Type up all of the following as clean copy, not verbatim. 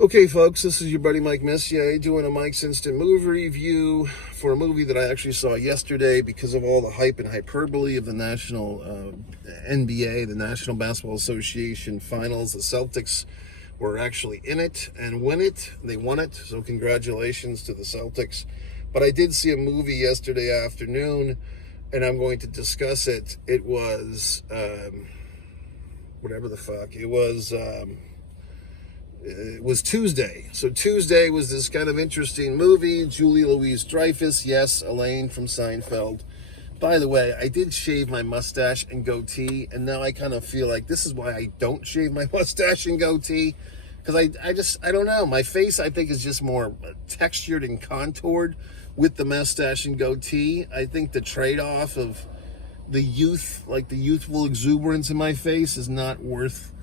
Okay, folks, this is your buddy Mike Messier doing a Mike's Instant Movie Review for a movie that I actually saw yesterday because of all the hype and hyperbole of the National NBA, the National Basketball Association Finals. The Celtics were actually in it and win it. They won it, so congratulations to the Celtics. But I did see a movie yesterday afternoon, and I'm going to discuss it. It was, whatever the fuck, it was Tuesday. So Tuesday was this kind of interesting movie. Julie Louis-Dreyfus, yes, Elaine from Seinfeld. By the way, I did shave my mustache and goatee, and now I kind of feel like this is why I don't shave my mustache and goatee. Because I don't know. My face, I think, is just more textured and contoured with the mustache and goatee. I think the trade-off of the youth, like the youthful exuberance in my face, is not worth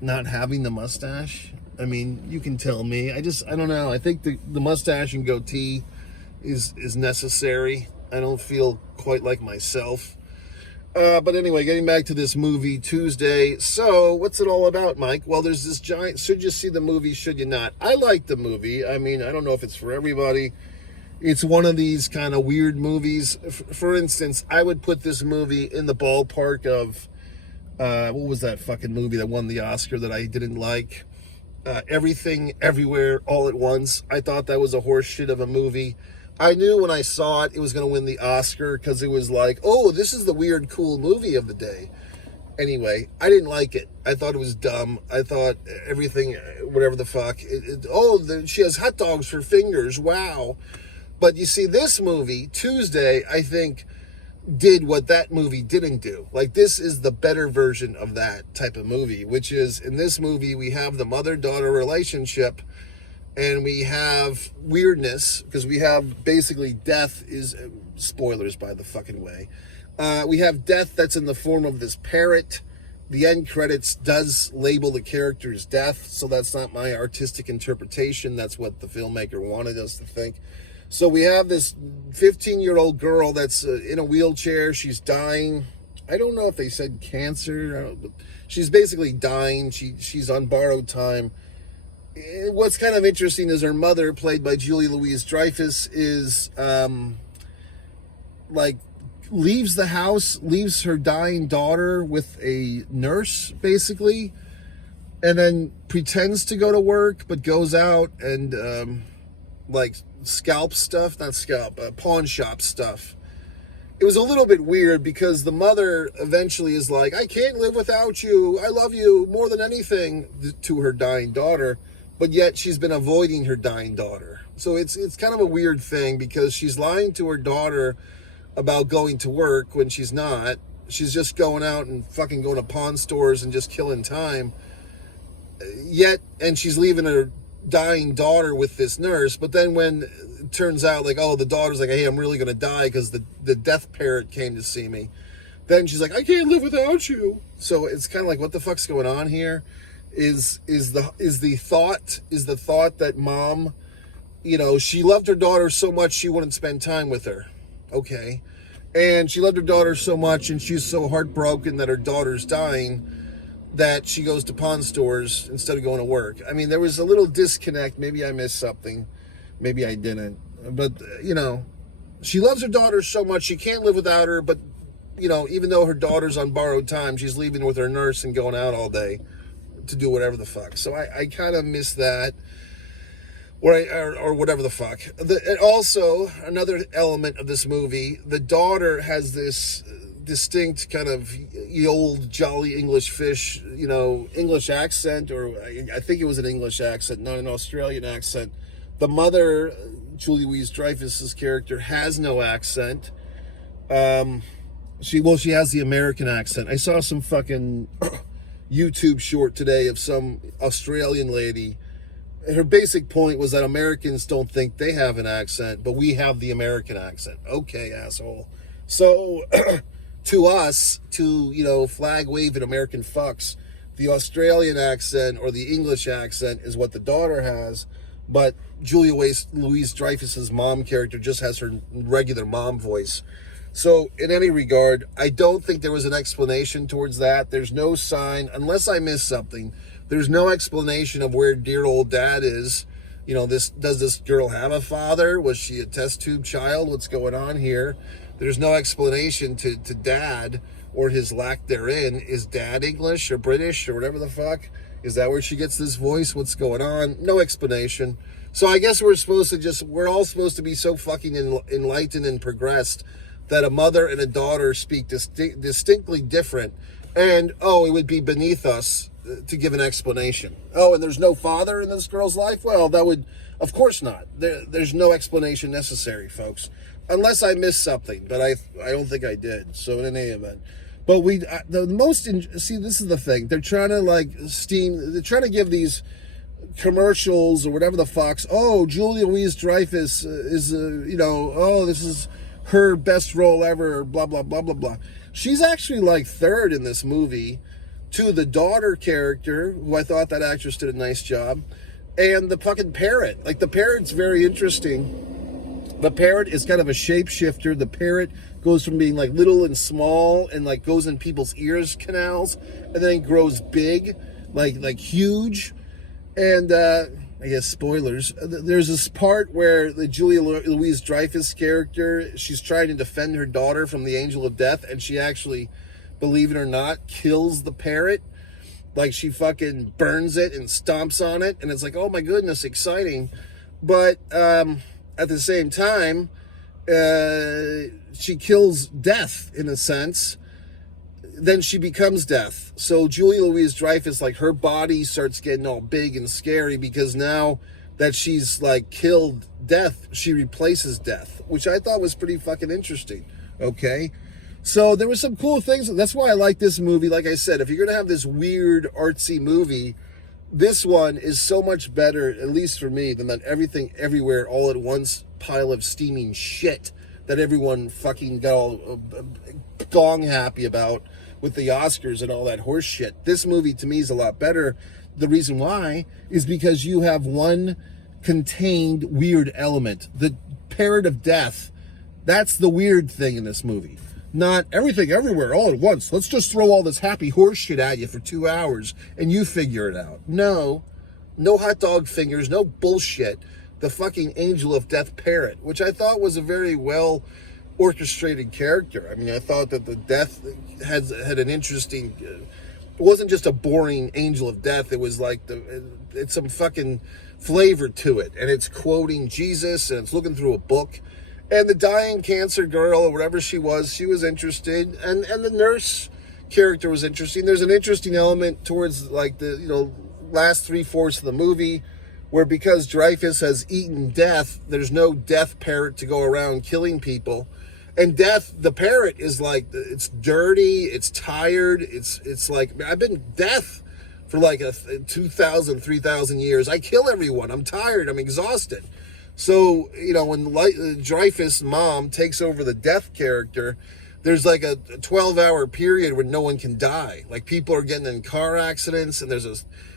not having the mustache. I mean, you can tell me. I don't know. I think the mustache and goatee is necessary. I don't feel quite like myself. But anyway, getting back to this movie, Tuesday. So, what's it all about, Mike? Well, there's this giant, should you see the movie, should you not? I like the movie. I mean, I don't know if it's for everybody. It's one of these kind of weird movies. For instance, I would put this movie in the ballpark of, what was that fucking movie that won the Oscar that I didn't like? Everything, Everywhere, All at Once. I thought that was a horse shit of a movie. I knew when I saw it, it was going to win the Oscar because it was like, oh, this is the weird, cool movie of the day. Anyway, I didn't like it. I thought it was dumb. I thought everything, whatever the fuck. She has hot dogs for fingers. Wow. But you see, this movie, Tuesday, I think, did what that movie didn't do. Like, this is the better version of that type of movie, which is, in this movie, we have the mother-daughter relationship, and we have weirdness, because we have basically death is, spoilers by the fucking way, we have death that's in the form of this parrot. The end credits does label the character as death, so that's not my artistic interpretation. That's what the filmmaker wanted us to think. So we have this 15-year-old girl that's in a wheelchair. She's dying. I don't know if they said cancer. She's basically dying. She's on borrowed time. What's kind of interesting is her mother, played by Julie Louis-Dreyfus, is leaves the house, leaves her dying daughter with a nurse, basically, and then pretends to go to work, but goes out and pawn shop stuff. It was a little bit weird because the mother eventually is like, I can't live without you. I love you more than anything, to her dying daughter. But yet she's been avoiding her dying daughter. So it's kind of a weird thing because she's lying to her daughter about going to work when she's not. She's just going out and fucking going to pawn stores and just killing time. And she's leaving her dying daughter with this nurse. But then when it turns out, like, oh, the daughter's like, hey, I'm really going to die because the death parrot came to see me. Then she's like, I can't live without you. So it's kind of like, what the fuck's going on here? Is the thought that mom, she loved her daughter so much she wouldn't spend time with her. Okay. And she loved her daughter so much and she's so heartbroken that her daughter's dying that she goes to pawn stores instead of going to work. I mean, there was a little disconnect. Maybe I missed something. Maybe I didn't. But, she loves her daughter so much she can't live without her. But, even though her daughter's on borrowed time, she's leaving with her nurse and going out all day to do whatever the fuck. So I kind of miss that, or whatever the fuck. And also, another element of this movie, the daughter has this distinct kind of old jolly English fish, English accent, or I think it was an English accent, not an Australian accent. The mother, Julie Louis-Dreyfus's character, has no accent. She has the American accent. I saw some fucking YouTube short today of some Australian lady. Her basic point was that Americans don't think they have an accent, but we have the American accent. Okay, asshole. So, to us, flag-waving American fucks, the Australian accent or the English accent is what the daughter has, but Julia Louis-Dreyfus's mom character just has her regular mom voice. So, in any regard, I don't think there was an explanation towards that. There's no sign, unless I missed something, There's no explanation of where dear old dad is. You know, does this girl have a father? Was she a test tube child? What's going on here? There's no explanation to dad or his lack therein. Is dad English or British or whatever the fuck? Is that where she gets this voice? What's going on? No explanation. So I guess we're all supposed to be so fucking enlightened and progressed that a mother and a daughter speak distinctly different, and it would be beneath us to give an explanation. Oh, and there's no father in this girl's life? Well, that would, of course not. There's no explanation necessary, folks. Unless I missed something, but I don't think I did. So in any event. But see, this is the thing. They're trying to they're trying to give these commercials or whatever the fucks. Oh, Julia Louis-Dreyfus is, this is her best role ever, blah, blah, blah, blah, blah. She's actually like third in this movie to the daughter character, who I thought that actress did a nice job, and the fucking parrot. Like, the parrot's very interesting. The parrot is kind of a shapeshifter. The parrot goes from being like little and small and like goes in people's ears canals, and then grows big, like huge. And I guess spoilers. There's this part where the Julia Louis-Dreyfus character, she's trying to defend her daughter from the angel of death, and she actually, believe it or not, kills the parrot. Like, she fucking burns it and stomps on it, and it's like, oh my goodness, exciting. But at the same time, she kills death in a sense. Then she becomes death. So Julia Louis-Dreyfus, like, her body starts getting all big and scary because now that she's like killed death, she replaces death, which I thought was pretty fucking interesting. Okay. So there were some cool things. That's why I like this movie. Like I said, if you're going to have this weird artsy movie, this one is so much better, at least for me, than that Everything Everywhere All at Once pile of steaming shit that everyone fucking got all gong happy about with the Oscars and all that horse shit. This movie to me is a lot better. The reason why is because you have one contained weird element. The parrot of death. That's the weird thing in this movie. Not Everything Everywhere All at Once. Let's just throw all this happy horse shit at you for 2 hours and you figure it out. No hot dog fingers, no bullshit. The fucking angel of death parrot, which I thought was a very well orchestrated character. I mean, I thought that the death had an interesting. It wasn't just a boring angel of death. It was like it's some fucking flavor to it, and it's quoting Jesus, and it's looking through a book. And the dying cancer girl, or whatever she was interested, and the nurse character was interesting. There's an interesting element towards like the last 3/4 of the movie, where because Dreyfus has eaten death, there's no death parrot to go around killing people. And death, the parrot, is like, it's dirty, it's tired, it's like, I've been death for like 2,000, 3,000 years. I kill everyone. I'm tired. I'm exhausted. So, when Dreyfus' mom takes over the death character, there's like a 12-hour period where no one can die. Like, people are getting in car accidents, and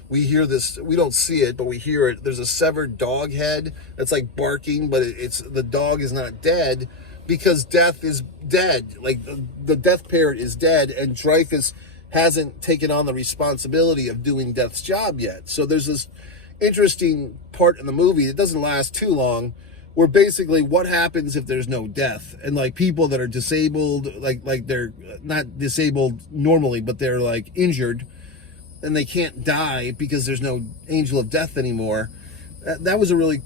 we hear this, we don't see it, but we hear it. There's a severed dog head that's like barking, but the dog is not dead because death is dead. Like, the death parrot is dead, and Dreyfus hasn't taken on the responsibility of doing death's job yet. So there's this interesting part in the movie that doesn't last too long, where basically what happens if there's no death, and like people that are disabled, like they're not disabled normally, but they're like injured, and they can't die because there's no angel of death anymore. That was a really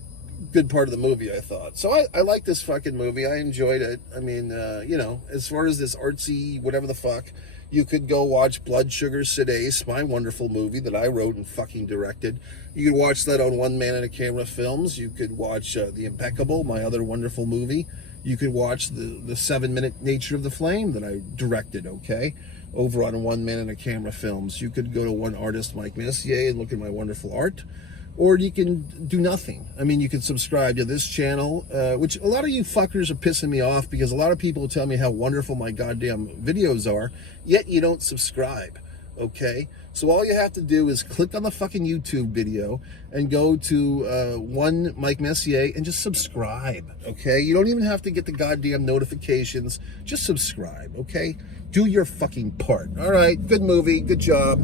good part of the movie, I thought. So I like this fucking movie. I enjoyed it. I mean, as far as this artsy whatever the fuck, you could go watch Blood Sugar Sedace, my wonderful movie that I wrote and fucking directed. You could watch that on One Man and a Camera Films. You could watch The Impeccable, my other wonderful movie. You could watch the 7-minute Nature of the Flame that I directed, okay, over on One Man and a Camera Films. You could go to One Artist, Mike Messier, and look at my wonderful art. Or you can do nothing. I mean, you can subscribe to this channel, which a lot of you fuckers are pissing me off because a lot of people tell me how wonderful my goddamn videos are, yet you don't subscribe, okay? So all you have to do is click on the fucking YouTube video and go to One Mike Messier and just subscribe, okay? You don't even have to get the goddamn notifications. Just subscribe, okay? Do your fucking part. All right, good movie, good job.